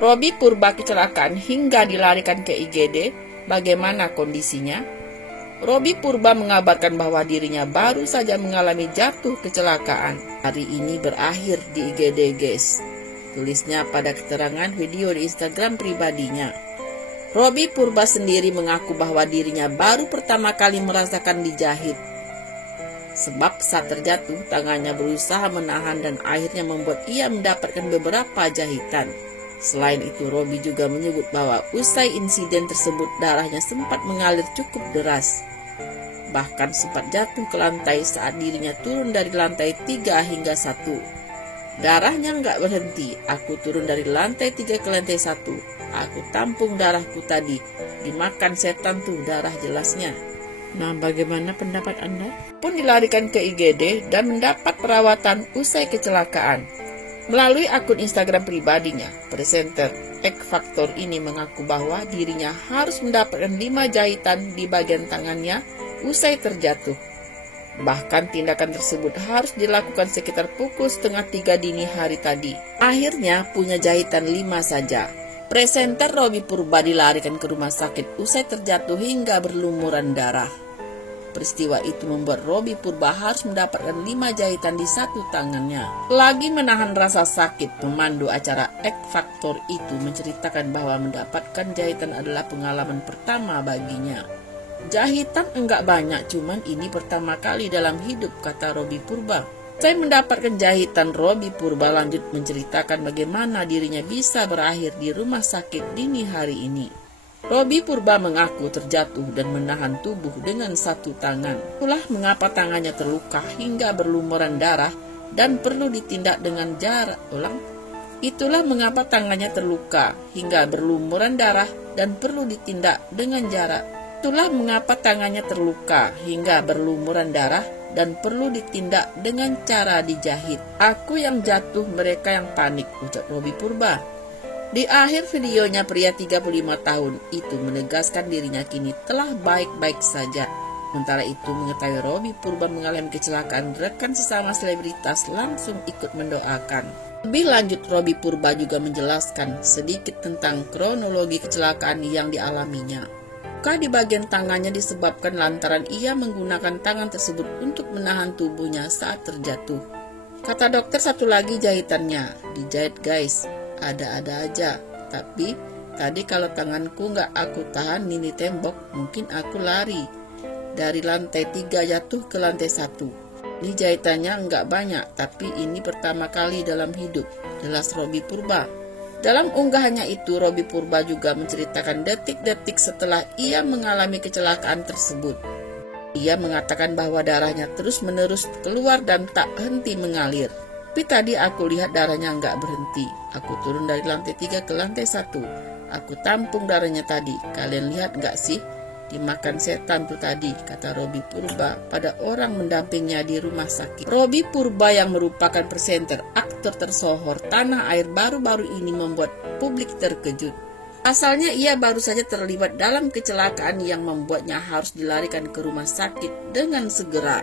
Robi Purba kecelakaan hingga dilarikan ke IGD. Bagaimana kondisinya? Robi Purba mengabarkan bahwa dirinya baru saja mengalami jatuh kecelakaan. Hari ini berakhir di IGD, guys. Tulisnya pada keterangan video di Instagram pribadinya. Robi Purba sendiri mengaku bahwa dirinya baru pertama kali merasakan dijahit. Sebab saat terjatuh, tangannya berusaha menahan dan akhirnya membuat ia mendapatkan beberapa jahitan. Selain itu, Robi juga menyebut bahwa usai insiden tersebut darahnya sempat mengalir cukup deras. Bahkan sempat jatuh ke lantai saat dirinya turun dari lantai 3 hingga 1. Darahnya nggak berhenti, aku turun dari lantai 3 ke lantai 1. Aku tampung darahku tadi, dimakan setan tuh darah jelasnya. Nah, bagaimana pendapat Anda? Pun dilarikan ke IGD dan mendapat perawatan usai kecelakaan. Melalui akun Instagram pribadinya, presenter X Factor ini mengaku bahwa dirinya harus mendapatkan 5 jahitan di bagian tangannya usai terjatuh. Bahkan tindakan tersebut harus dilakukan sekitar pukul 2:30 dini hari tadi. Akhirnya punya jahitan 5 saja. Presenter Robi Purba dilarikan ke rumah sakit usai terjatuh hingga berlumuran darah. Peristiwa itu membuat Robi Purba harus mendapatkan 5 jahitan di satu tangannya. Lagi menahan rasa sakit, pemandu acara X Factor itu menceritakan bahwa mendapatkan jahitan adalah pengalaman pertama baginya. Jahitan enggak banyak, cuman ini pertama kali dalam hidup, kata Robi Purba. Saya mendapatkan jahitan. Robi Purba lanjut menceritakan bagaimana dirinya bisa berakhir di rumah sakit dini hari ini. Robi Purba mengaku terjatuh dan menahan tubuh dengan satu tangan. Itulah mengapa tangannya terluka hingga berlumuran darah dan perlu ditindak dengan jarak. Itulah mengapa tangannya terluka hingga berlumuran darah dan perlu ditindak dengan jarak. Itulah mengapa tangannya terluka hingga berlumuran darah dan perlu ditindak dengan cara dijahit. Aku yang jatuh, mereka yang panik, ucap Robi Purba. Di akhir videonya, pria 35 tahun itu menegaskan dirinya kini telah baik-baik saja. Sementara itu, mengetahui Robi Purba mengalami kecelakaan, rekan sesama selebritas langsung ikut mendoakan. Lebih lanjut, Robi Purba juga menjelaskan sedikit tentang kronologi kecelakaan yang dialaminya. Luka di bagian tangannya disebabkan lantaran ia menggunakan tangan tersebut untuk menahan tubuhnya saat terjatuh. Kata dokter, satu lagi jahitannya, dijahit guys, ada-ada aja. Tapi tadi kalau tanganku nggak aku tahan ini tembok, mungkin aku lari. Dari lantai 3 jatuh ke lantai 1. Ini jahitannya nggak banyak, tapi ini pertama kali dalam hidup, jelas Robi Purba. Dalam unggahannya itu, Robi Purba juga menceritakan detik-detik setelah ia mengalami kecelakaan tersebut. Ia mengatakan bahwa darahnya terus-menerus keluar dan tak henti mengalir. Tapi tadi aku lihat darahnya nggak berhenti. Aku turun dari lantai 3 ke lantai 1. Aku tampung darahnya tadi. Kalian lihat nggak sih? Dimakan setan tuh tadi, kata Robi Purba pada orang mendampingnya di rumah sakit. Robi Purba yang merupakan presenter aktor tersohor tanah air baru-baru ini membuat publik terkejut. Asalnya ia baru saja terlibat dalam kecelakaan yang membuatnya harus dilarikan ke rumah sakit dengan segera.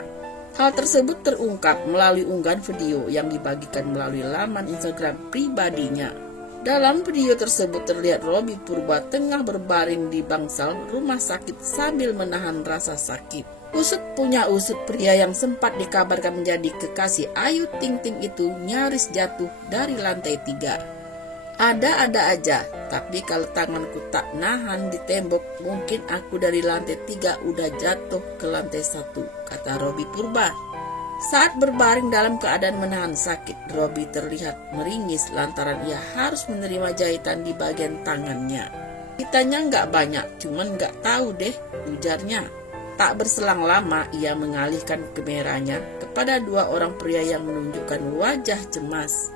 Hal tersebut terungkap melalui unggahan video yang dibagikan melalui laman Instagram pribadinya. Dalam video tersebut terlihat Robi Purba tengah berbaring di bangsal rumah sakit sambil menahan rasa sakit. Usut punya usut, pria yang sempat dikabarkan menjadi kekasih Ayu Ting Ting itu nyaris jatuh dari lantai 3. Ada-ada aja, tapi kalau tanganku tak nahan di tembok, mungkin aku dari lantai 3 udah jatuh ke lantai 1, kata Robi Purba. Saat berbaring dalam keadaan menahan sakit, Robi terlihat meringis lantaran ia harus menerima jahitan di bagian tangannya. Jahitannya nggak banyak, cuman nggak tahu deh, ujarnya. Tak berselang lama, ia mengalihkan kameranya kepada 2 orang pria yang menunjukkan wajah cemas.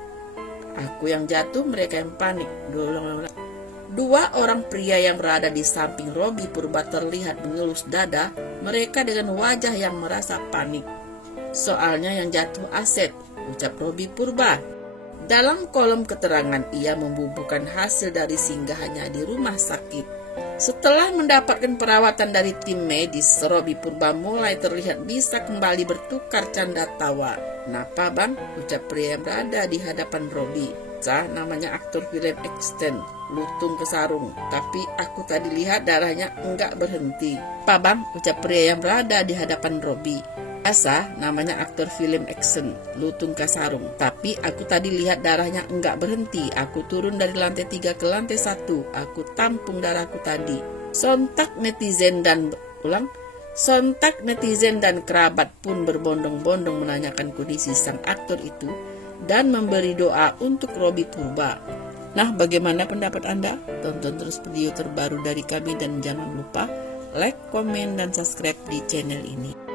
Aku yang jatuh, mereka yang panik. 2 orang pria yang berada di samping Robi Purba terlihat mengelus dada mereka dengan wajah yang merasa panik. Soalnya yang jatuh Asep, ucap Robi Purba. Dalam kolom keterangan, ia membubuhkan hasil dari singgahannya di rumah sakit. Setelah mendapatkan perawatan dari tim medis, Robi Purba mulai terlihat bisa kembali bertukar canda tawa. Kenapa bang? Ucap pria yang berada di hadapan Robi. Sah, namanya aktor film action, lutung ke sarung, tapi aku tadi lihat darahnya enggak berhenti. Apa bang? Ucap pria yang berada di hadapan Robi. Asa, namanya aktor film action, lutung ke sarung, tapi aku tadi lihat darahnya enggak berhenti. Aku turun dari lantai 3 ke lantai 1, aku tampung darahku tadi. Sontak netizen dan kerabat pun berbondong-bondong menanyakan kondisi sang aktor itu dan memberi doa untuk Robi Purba. Nah, bagaimana pendapat Anda? Tonton terus video terbaru dari kami dan jangan lupa like, komen, dan subscribe di channel ini.